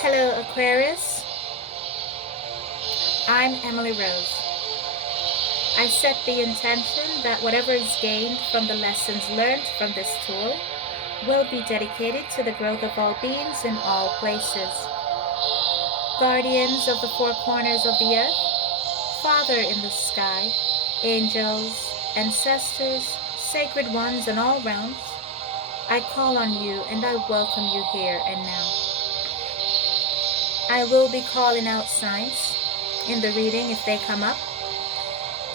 Hello, Aquarius. I'm Emily Rose. I set the intention that whatever is gained from the lessons learned from this tool will be dedicated to the growth of all beings in all places. Guardians of the four corners of the earth, Father in the sky, angels, ancestors, sacred ones in all realms, I call on you and I welcome you here and now. I will be calling out signs in the reading if they come up.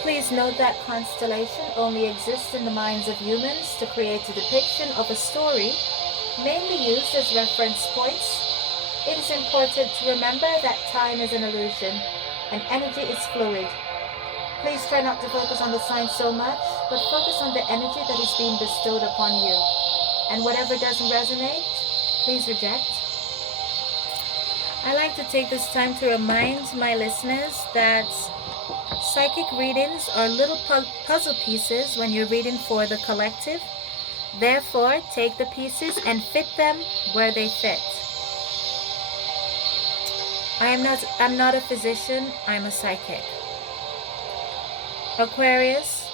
Please note that constellation only exists in the minds of humans to create a depiction of a story, mainly used as reference points. It is important to remember that time is an illusion and energy is fluid. Please try not to focus on the signs so much, but focus on the energy that is being bestowed upon you. And whatever doesn't resonate, please reject. I like to take this time to remind my listeners that psychic readings are little puzzle pieces when you're reading for the collective. Therefore, take the pieces and fit them where they fit. I'm not a physician, I'm a psychic. Aquarius,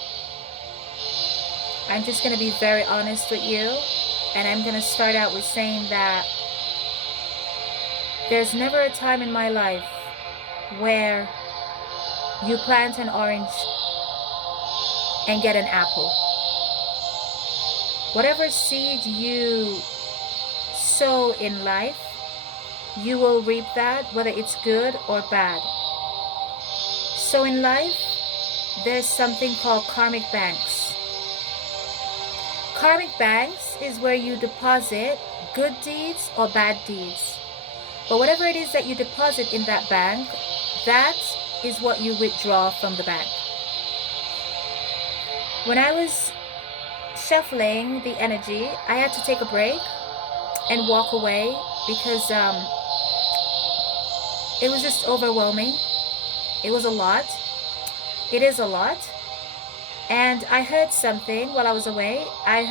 I'm just going to be very honest with you, and I'm going to start out with saying that there's never a time in my life where you plant an orange and get an apple. Whatever seed you sow in life, you will reap that, whether it's good or bad. So in life, there's something called karmic banks. Karmic banks is where you deposit good deeds or bad deeds. But whatever it is that you deposit in that bank, that is what you withdraw from the bank. When I was shuffling the energy, I had to take a break and walk away because it was just overwhelming. It was a lot. It is a lot. And I heard something while I was away. I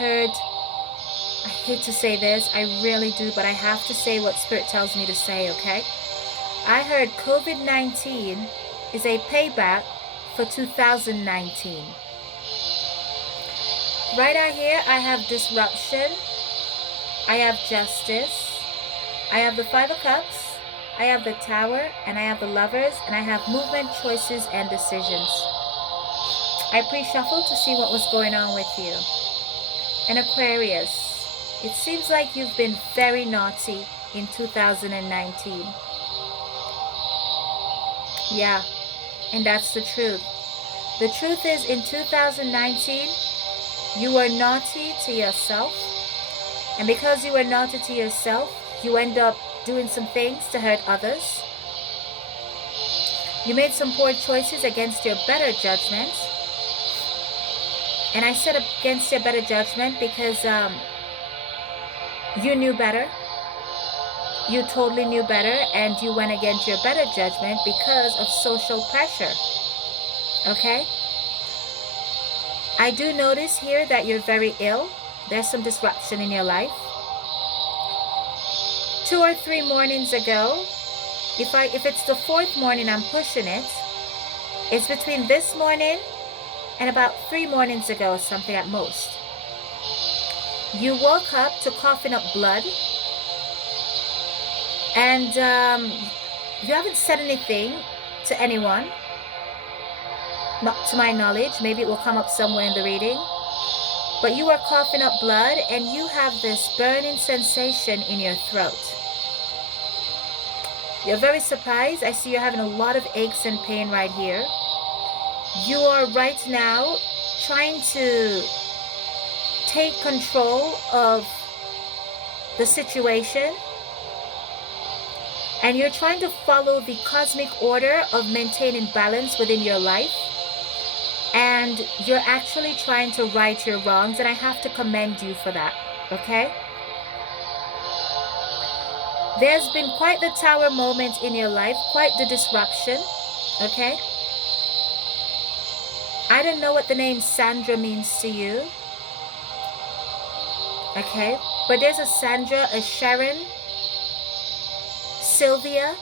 hate to say this, I really do, but I have to say what Spirit tells me to say, okay? I heard COVID-19 is a payback for 2019. Right out here, I have disruption, I have justice, I have the Five of Cups, I have the Tower, and I have the Lovers, and I have movement, choices, and decisions. I pre-shuffled to see what was going on with you. And Aquarius, it seems like you've been very naughty in 2019. Yeah, and that's the truth. The truth is, in 2019, you were naughty to yourself. And because you were naughty to yourself, you end up doing some things to hurt others. You made some poor choices against your better judgment. And I said against your better judgment because you knew better. You totally knew better, and you went against your better judgment because of social pressure. Okay? I do notice here that you're very ill. There's some disruption in your life. 2 or 3 mornings ago, if it's the 4th morning I'm pushing it, it's between this morning and about 3 mornings ago, something at most. You woke up to coughing up blood, and you haven't said anything to anyone, not to my knowledge. Maybe it will come up somewhere in the reading. But you are coughing up blood, and you have this burning sensation in your throat. You're very surprised. I see you're having a lot of aches and pain right here. You are right now trying to take control of the situation, and you're trying to follow the cosmic order of maintaining balance within your life, and you're actually trying to right your wrongs, and I have to commend you for that, okay? There's been quite the Tower moment in your life, quite the disruption, okay? I don't know what the name Sandra means to you, okay? But there's a Sandra, a Sharon, Sylvia,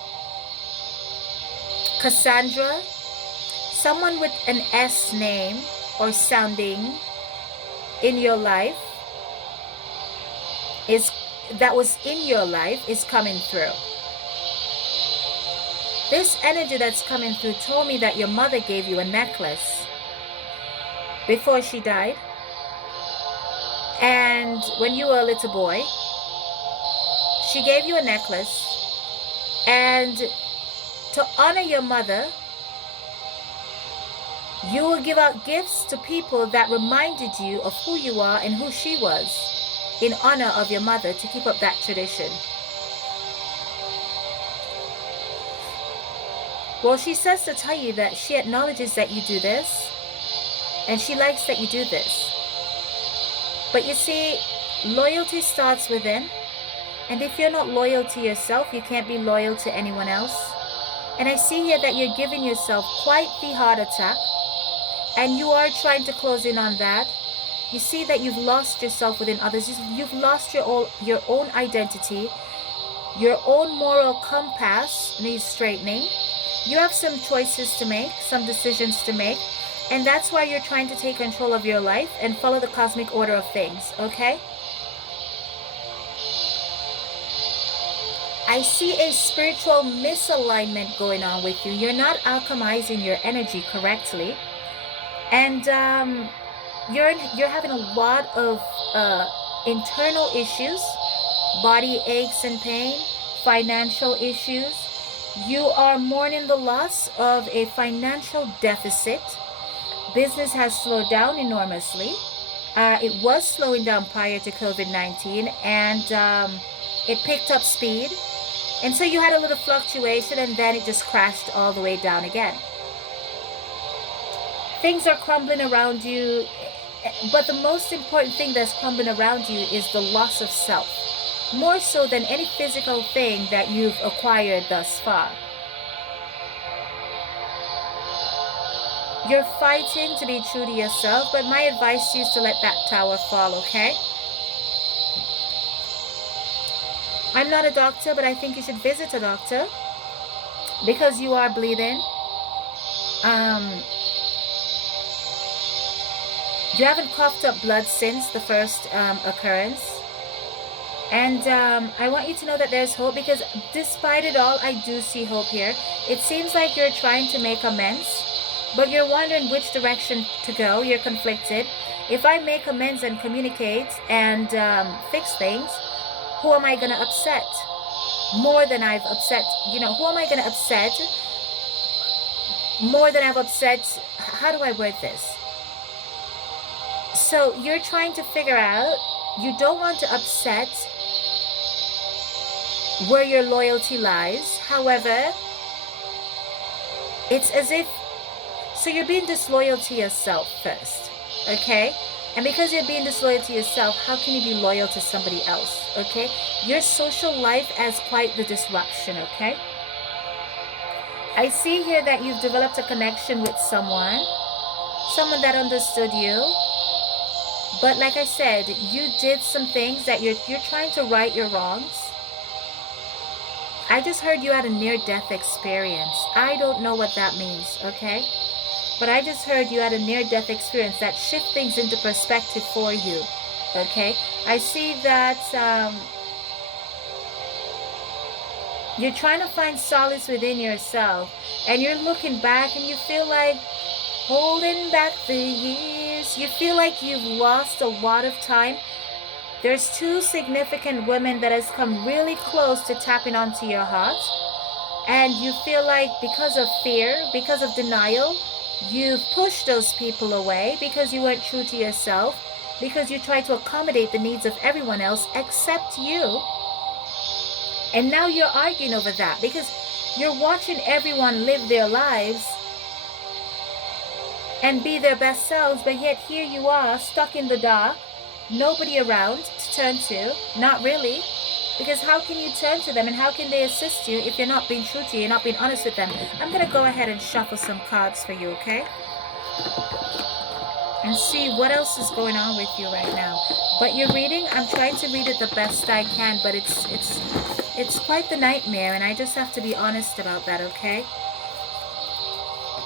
Cassandra, someone with an S name or sounding in your life that was in your life is coming through. This energy that's coming through told me that your mother gave you a necklace before she died. And when you were a little boy, she gave you a necklace. And to honor your mother, you will give out gifts to people that reminded you of who you are and who she was, in honor of your mother, to keep up that tradition. Well, she says to tell you that she acknowledges that you do this, and she likes that you do this. But you see, loyalty starts within, and if you're not loyal to yourself, you can't be loyal to anyone else. And I see here that you're giving yourself quite the heart attack, and you are trying to close in on that. You see that you've lost yourself within others. You've lost your own identity. Your own moral compass needs straightening. You have some choices to make, some decisions to make, and that's why you're trying to take control of your life and follow the cosmic order of things, okay? I see a spiritual misalignment going on with you. You're not alchemizing your energy correctly, and you're having a lot of internal issues, body aches and pain, financial issues. You are mourning the loss of a financial deficit. Business has slowed down enormously. It was slowing down prior to COVID-19, and it picked up speed. And so you had a little fluctuation, and then it just crashed all the way down again. Things are crumbling around you, but the most important thing that's crumbling around you is the loss of self, more so than any physical thing that you've acquired thus far. You're fighting to be true to yourself, but my advice is to let that tower fall, okay? I'm not a doctor, but I think you should visit a doctor because you are bleeding. You haven't coughed up blood since the first occurrence. And I want you to know that there's hope, because despite it all, I do see hope here. It seems like you're trying to make amends, but you're wondering which direction to go. You're conflicted. If I make amends and communicate and fix things, who am I going to upset? More than I've upset, who am I going to upset? More than I've upset, how do I word this? So you're trying to figure out, you don't want to upset where your loyalty lies. However, it's as if, so you're being disloyal to yourself first, okay? And because you're being disloyal to yourself, how can you be loyal to somebody else, okay? Your social life has quite the disruption, okay? I see here that you've developed a connection with someone that understood you. But like I said, you did some things that you're trying to right your wrongs. I just heard you had a near-death experience. I don't know what that means, okay? But I just heard you had a near-death experience that shift things into perspective for you, okay? I see that you're trying to find solace within yourself, and you're looking back and you feel like holding back the years. You feel like you've lost a lot of time. There's two significant women that has come really close to tapping onto your heart, and you feel like because of fear, because of denial, you've pushed those people away because you weren't true to yourself, because you tried to accommodate the needs of everyone else except you. And now you're arguing over that because you're watching everyone live their lives and be their best selves, but yet here you are stuck in the dark, nobody around to turn to. Not really, because how can you turn to them and how can they assist you if you're not being true to you, you're not being honest with them? I'm going to go ahead and shuffle some cards for you, okay? And see what else is going on with you right now. But your reading, I'm trying to read it the best I can, but it's It's quite the nightmare, and I just have to be honest about that, okay?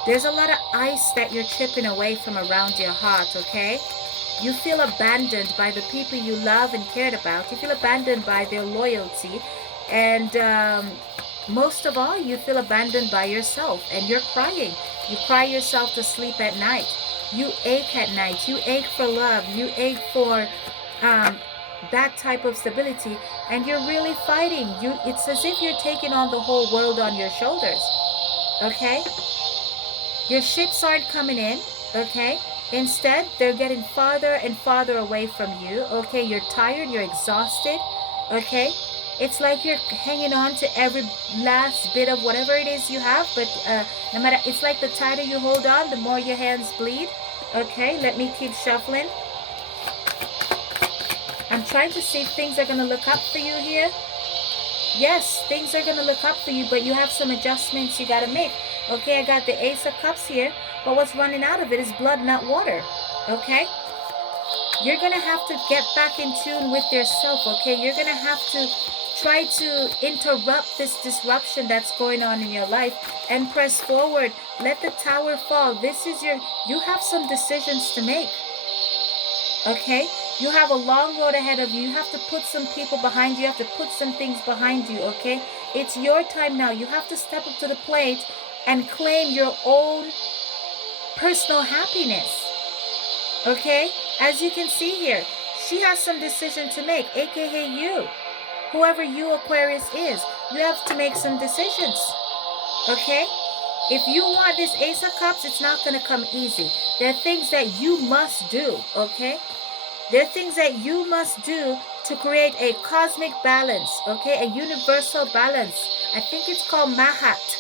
There's a lot of ice that you're chipping away from around your heart, okay? You feel abandoned by the people you love and cared about. You feel abandoned by their loyalty. And most of all, you feel abandoned by yourself. And you're crying. You cry yourself to sleep at night. You ache at night. You ache for love. You ache for that type of stability. And you're really fighting. It's as if you're taking on the whole world on your shoulders. Okay? Your ships aren't coming in. Okay? Instead, they're getting farther and farther away from you. Okay, you're tired, you're exhausted. Okay, it's like you're hanging on to every last bit of whatever it is you have, but no matter, it's like the tighter you hold on, the more your hands bleed. Okay, let me keep shuffling. I'm trying to see if things are going to look up for you here. Yes, things are going to look up for you, but you have some adjustments you got to make. Okay, I got the Ace of Cups here. But what's running out of it is blood, not water. Okay? You're going to have to get back in tune with yourself. Okay? You're going to have to try to interrupt this disruption that's going on in your life and press forward. Let the tower fall. You have some decisions to make. Okay? You have a long road ahead of you. You have to put some people behind you. You have to put some things behind you. Okay? It's your time now. You have to step up to the plate and claim your own personal happiness. Okay? As you can see here, she has some decision to make, aka you. Whoever you, Aquarius, is, you have to make some decisions. Okay? If you want this Ace of Cups, it's not going to come easy. There are things that you must do. Okay? There are things that you must do to create a cosmic balance. Okay? A universal balance. I think it's called Mahat.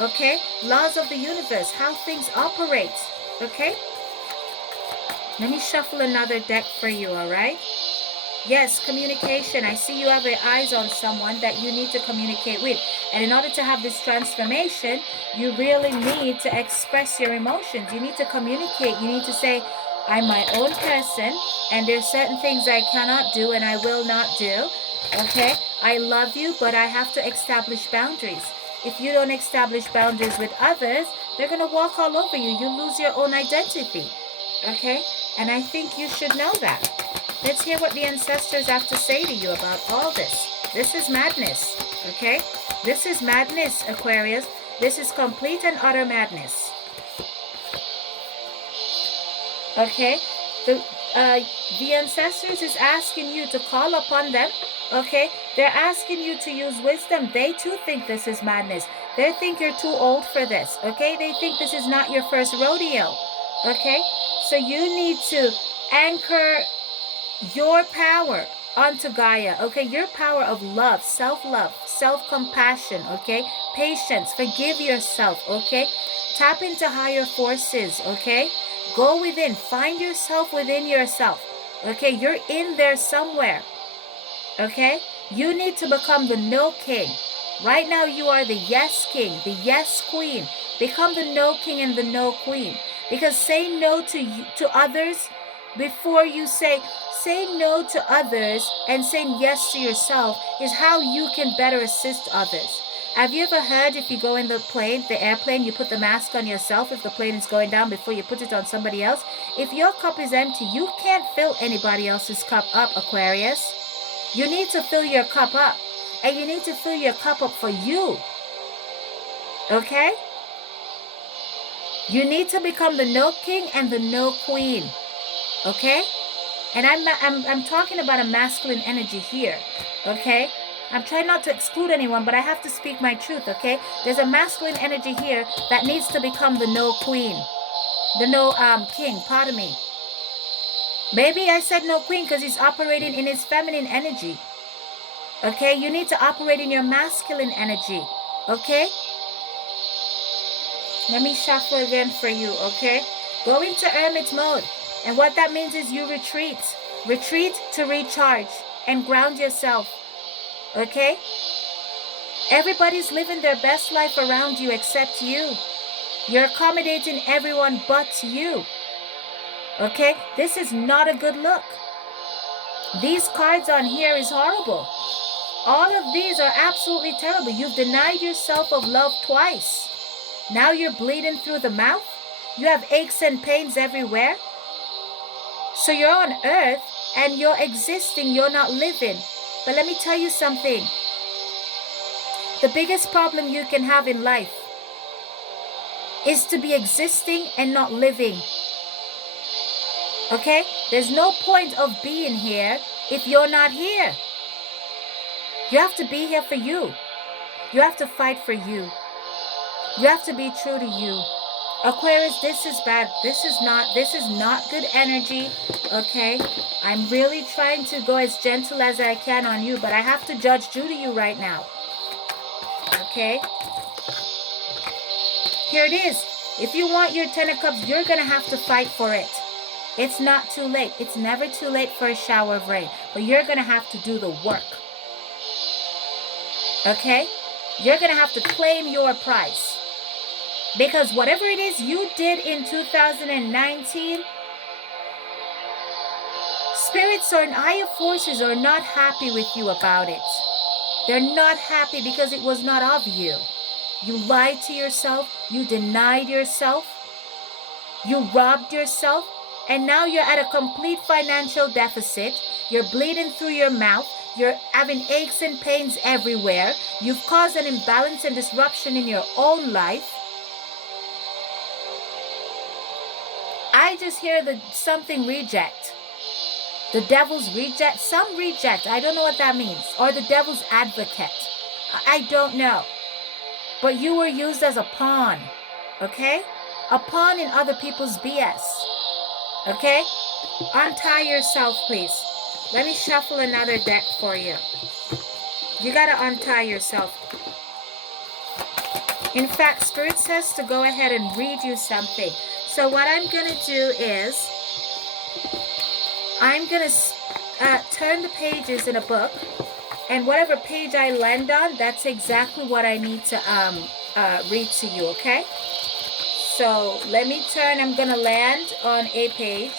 Okay? Laws of the universe, how things operate. Okay? Let me shuffle another deck for you, all right? Yes, communication. I see you have your eyes on someone that you need to communicate with. And in order to have this transformation, you really need to express your emotions. You need to communicate. You need to say, I'm my own person, and there's certain things I cannot do and I will not do. Okay? I love you, but I have to establish boundaries. If you don't establish boundaries with others, they're going to walk all over you. You lose your own identity. Okay? And I think you should know that. Let's hear what the ancestors have to say to you about all this. This is madness. Okay? This is madness, Aquarius. This is complete and utter madness. Okay? The ancestors is asking you to call upon them. Okay, they're asking you to use wisdom. They too think this is madness. They think you're too old for this. Okay, they think this is not your first rodeo. Okay, so you need to anchor your power onto Gaia. Okay, your power of love, self-love, self-compassion. Okay, patience, forgive yourself. Okay, tap into higher forces. Okay, go within, find yourself within yourself. Okay, you're in there somewhere. Okay? You need to become the no king. Right now you are the yes king, the yes queen. Become the no king and the no queen. Because saying no to others before you say no to others and saying yes to yourself is how you can better assist others. Have you ever heard if you go in the airplane, you put the mask on yourself if the plane is going down before you put it on somebody else? If your cup is empty, you can't fill anybody else's cup up, Aquarius. You need to fill your cup up. And you need to fill your cup up for you. Okay? You need to become the no king and the no queen. Okay? And I'm talking about a masculine energy here. Okay? I'm trying not to exclude anyone, but I have to speak my truth, okay? There's a masculine energy here that needs to become the no queen. The no king, pardon me. Maybe I said no queen because he's operating in his feminine energy. Okay, you need to operate in your masculine energy. Okay? Let me shuffle again for you, okay? Go into hermit mode. And what that means is you retreat. Retreat to recharge and ground yourself. Okay? Everybody's living their best life around you except you. You're accommodating everyone but you. Okay? This is not a good look. These cards on here is horrible. All of these are absolutely terrible. You've denied yourself of love twice. Now you're bleeding through the mouth. You have aches and pains everywhere. So you're on earth and you're existing, you're not living. But let me tell you something. The biggest problem you can have in life is to be existing and not living. Okay? There's no point of being here if you're not here. You have to be here for you. You have to fight for you. You have to be true to you. Aquarius, this is bad. This is not good energy. Okay? I'm really trying to go as gentle as I can on you, but I have to judge due to you right now. Okay? Here it is. If you want your 10 of Cups, you're going to have to fight for it. It's not too late. It's never too late for a shower of rain. But you're going to have to do the work. Okay? You're going to have to claim your prize. Because whatever it is you did in 2019, spirits or higher forces are not happy with you about it. They're not happy because it was not of you. You lied to yourself. You denied yourself. You robbed yourself. And now you're at a complete financial deficit. You're bleeding through your mouth. You're having aches and pains everywhere. You've caused an imbalance and disruption in your own life. I just hear something reject. The devil's reject. Some reject. I don't know what that means. Or the devil's advocate. I don't know. But you were used as a pawn. Okay? A pawn in other people's BS. Okay? Untie yourself, please. Let me shuffle another deck for you. You gotta untie yourself. In fact, Spirit says to go ahead and read you something. So what I'm gonna do is, I'm gonna turn the pages in a book, and whatever page I land on, that's exactly what I need to read to you, okay? So let me turn, I'm gonna land on a page.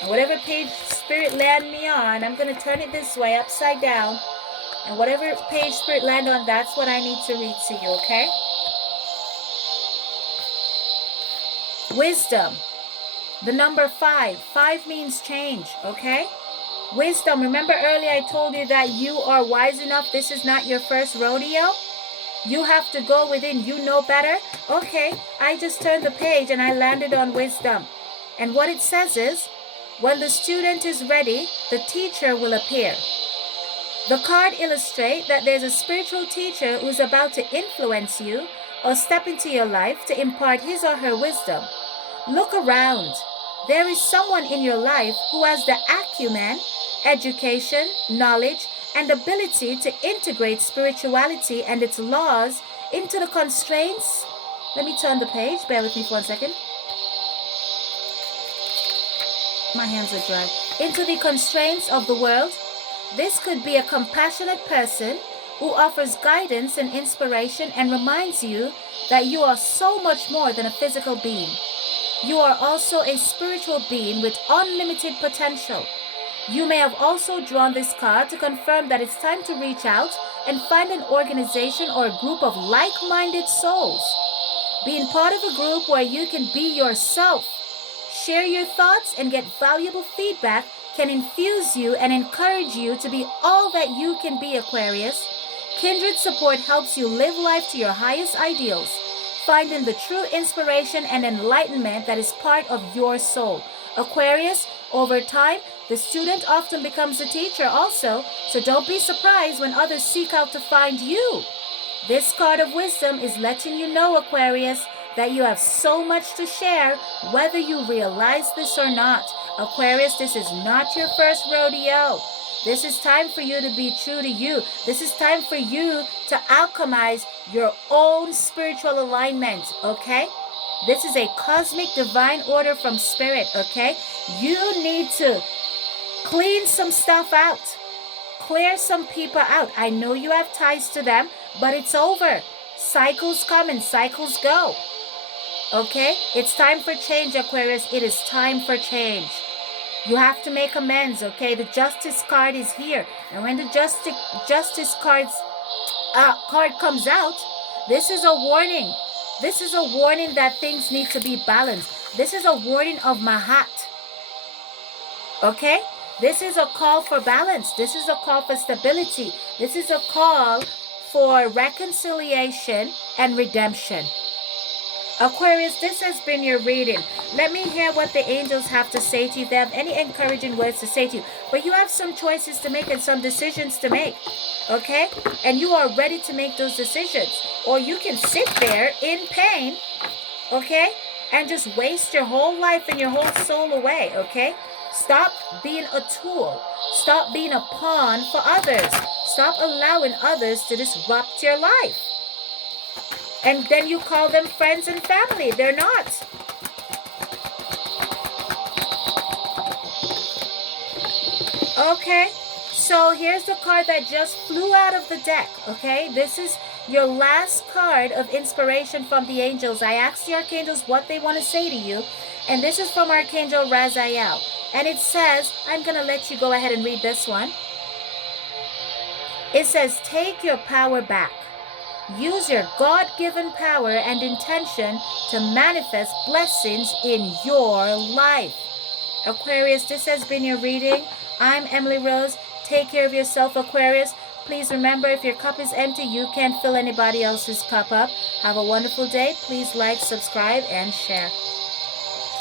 And whatever page Spirit land me on, I'm gonna turn it this way, upside down. And whatever page Spirit land on, that's what I need to read to you, okay? Wisdom. The number 5. 5 means change, okay? Wisdom. Remember earlier I told you that you are wise enough. This is not your first rodeo. You have to go within. You know better. Okay, I just turned the page and I landed on wisdom. And what it says is, when the student is ready, the teacher will appear. The card illustrates that there's a spiritual teacher who's about to influence you or step into your life to impart his or her wisdom. Look around. There is someone in your life who has the acumen, education, knowledge, and ability to integrate spirituality and its laws into the constraints. Let me turn the page. Bear with me for 1 second. My hands are dry. Into the constraints of the world. This could be a compassionate person who offers guidance and inspiration and reminds you that you are so much more than a physical being. You are also a spiritual being with unlimited potential. You may have also drawn this card to confirm that it's time to reach out and find an organization or a group of like-minded souls. Being part of a group where you can be yourself, share your thoughts, and get valuable feedback can infuse you and encourage you to be all that you can be, Aquarius. Kindred support helps you live life to your highest ideals, finding the true inspiration and enlightenment that is part of your soul. Aquarius, over time, the student often becomes a teacher also, so don't be surprised when others seek out to find you. This card of wisdom is letting you know, Aquarius, that you have so much to share, whether you realize this or not. Aquarius, this is not your first rodeo. This is time for you to be true to you. This is time for you to alchemize your own spiritual alignment, okay? This is a cosmic divine order from Spirit, okay? You need to clean some stuff out. Clear some people out. I know you have ties to them, but it's over. Cycles come and cycles go. Okay? It's time for change, Aquarius. It is time for change. You have to make amends, okay? The Justice card is here. And when the Justice card comes out, this is a warning. This is a warning that things need to be balanced. This is a warning of Mahat. Okay? This is a call for balance. This is a call for stability. This is a call for reconciliation and redemption. Aquarius, this has been your reading. Let me hear what the angels have to say to you. If they have any encouraging words to say to you. But you have some choices to make and some decisions to make. Okay? And you are ready to make those decisions. Or you can sit there in pain. Okay? And just waste your whole life and your whole soul away. Okay? Stop being a tool. Stop being a pawn for others. Stop allowing others to disrupt your life. And then you call them friends and family. They're not. Okay. So here's the card that just flew out of the deck. Okay. This is your last card of inspiration from the angels. I asked the archangels what they want to say to you. And this is from Archangel Raziel. And it says, I'm going to let you go ahead and read this one. It says, take your power back. Use your God-given power and intention to manifest blessings in your life. Aquarius, this has been your reading. I'm Emily Rose. Take care of yourself, Aquarius. Please remember, if your cup is empty, you can't fill anybody else's cup up. Have a wonderful day. Please like, subscribe, and share.